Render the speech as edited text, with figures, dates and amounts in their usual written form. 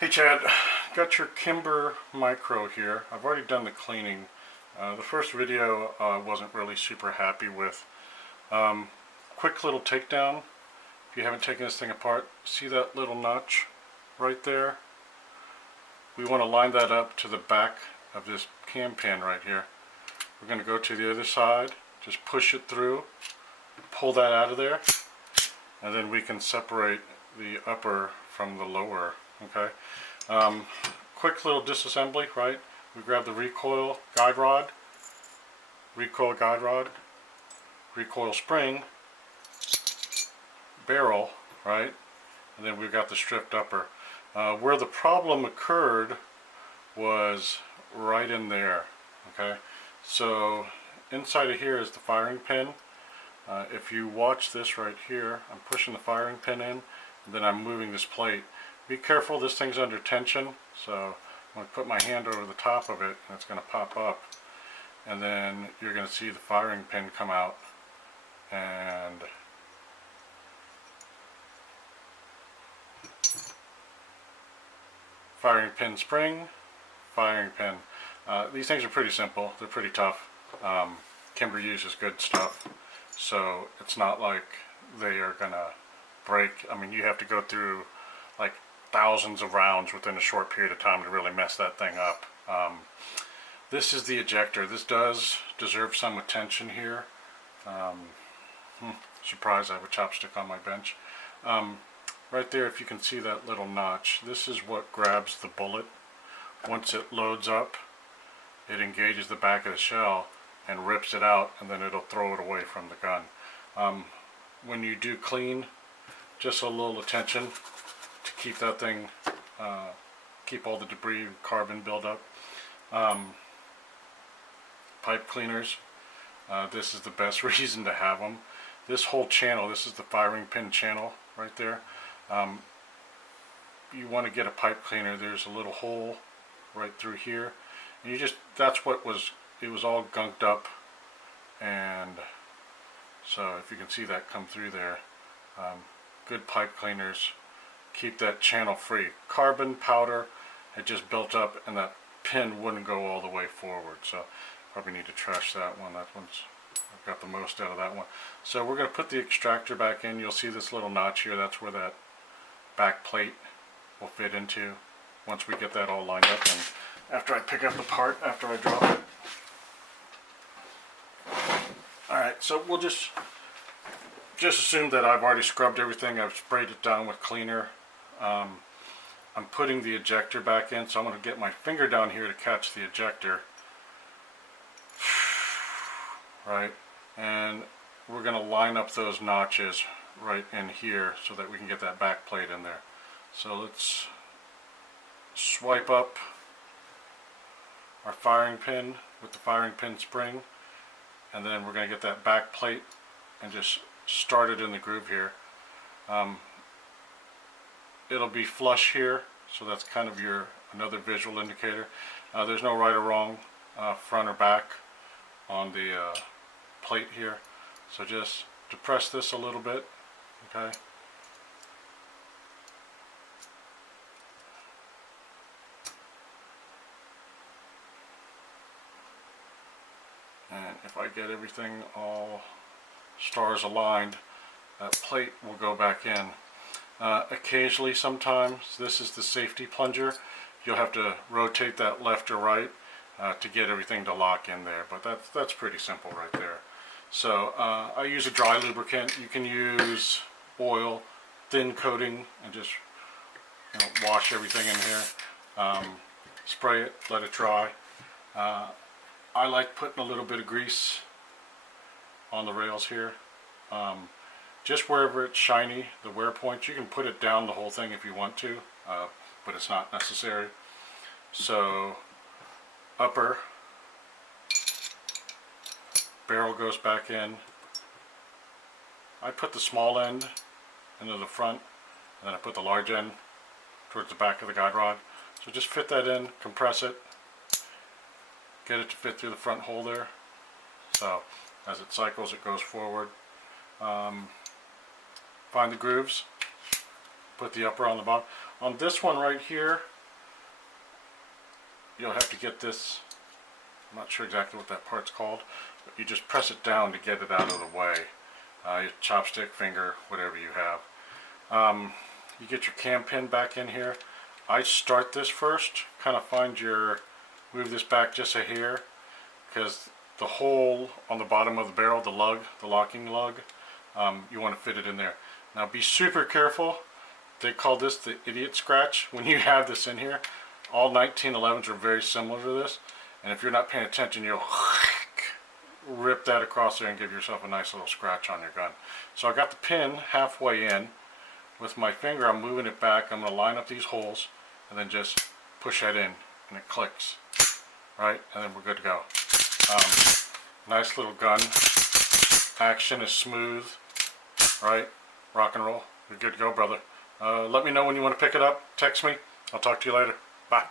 Hey Chad, got your Kimber micro here. I've already done the cleaning. The first video I wasn't really super happy with. Quick little takedown. If you haven't taken this thing apart, see that little notch right there? We want to line that up to the back of this cam pin right here. We're going to go to the other side, just push it through, pull that out of there, and then we can separate the upper from the lower. Okay. Quick little disassembly, right? We grab the recoil guide rod, recoil spring, barrel, right? And then we've got the stripped upper. Where the problem occurred was right in there. Okay. So inside of here is the firing pin. If you watch this right here, I'm pushing the firing pin in, and then I'm moving this plate. Be careful, this thing's under tension, so I'm going to put my hand over the top of it and it's going to pop up, and then you're going to see the firing pin come out, and firing pin spring, firing pin. These things are pretty simple, they're pretty tough. Kimber uses good stuff, so it's not like they are going to break. I mean, you have to go through like thousands of rounds within a short period of time to really mess that thing up. This is the ejector. This does deserve some attention here. Surprised I have a chopstick on my bench. Right there, if you can see that little notch, this is what grabs the bullet. Once it loads up, it engages the back of the shell and rips it out, and then it'll throw it away from the gun. When you do clean, just a little attention to keep that thing, keep all the debris and carbon build up. Pipe cleaners, this is the best reason to have them. This whole channel, this is the firing pin channel right there. You want to get a pipe cleaner. There's a little hole right through here, and you just, that's what was, it was all gunked up, and so if you can see that come through there, good pipe cleaners keep that channel free. Carbon powder had just built up, and that pin wouldn't go all the way forward, so probably need to trash that one. That one's, I've got the most out of that one. So we're going to put the extractor back in. You'll see this little notch here, that's where that back plate will fit into once we get that all lined up, and after I pick up the part, after I drop it. Alright, so we'll just assume that I've already scrubbed everything. I've sprayed it down with cleaner. I'm putting the ejector back in, so I'm going to get my finger down here to catch the ejector. Right, and we're going to line up those notches right in here so that we can get that back plate in there. So let's swipe up our firing pin with the firing pin spring, and then we're going to get that back plate and just start it in the groove here. It'll be flush here, so that's kind of your another visual indicator. There's no right or wrong, front or back on the plate here, so just depress this a little bit, okay? And if I get everything all stars aligned, that plate will go back in. Occasionally, sometimes, this is the safety plunger. You'll have to rotate that left or right to get everything to lock in there, but that's pretty simple right there. So I use a dry lubricant. You can use oil, thin coating, and just wash everything in here. Spray it, let it dry. I like putting a little bit of grease on the rails here. Just wherever it's shiny, the wear points, you can put it down the whole thing if you want to, but it's not necessary. So upper, barrel goes back in. I put the small end into the front, and then I put the large end towards the back of the guide rod. So just fit that in, compress it, get it to fit through the front hole there. So as it cycles, it goes forward. Find the grooves, put the upper on the bottom. On this one right here, you'll have to get this, I'm not sure exactly what that part's called, but you just press it down to get it out of the way. Your chopstick, finger, whatever you have. You get your cam pin back in here. I start this first, kind of move this back just a hair, because the hole on the bottom of the barrel, the locking lug, you want to fit it in there. Now be super careful. They call this the idiot scratch. When you have this in here, all 1911s are very similar to this, and if you're not paying attention, you'll rip that across there and give yourself a nice little scratch on your gun. So I got the pin halfway in. With my finger, I'm moving it back. I'm going to line up these holes and then just push that in, and it clicks. Right, and then we're good to go. Nice little gun. Action is smooth. Right, rock and roll. You're good to go, brother. Let me know when you want to pick it up. Text me. I'll talk to you later. Bye.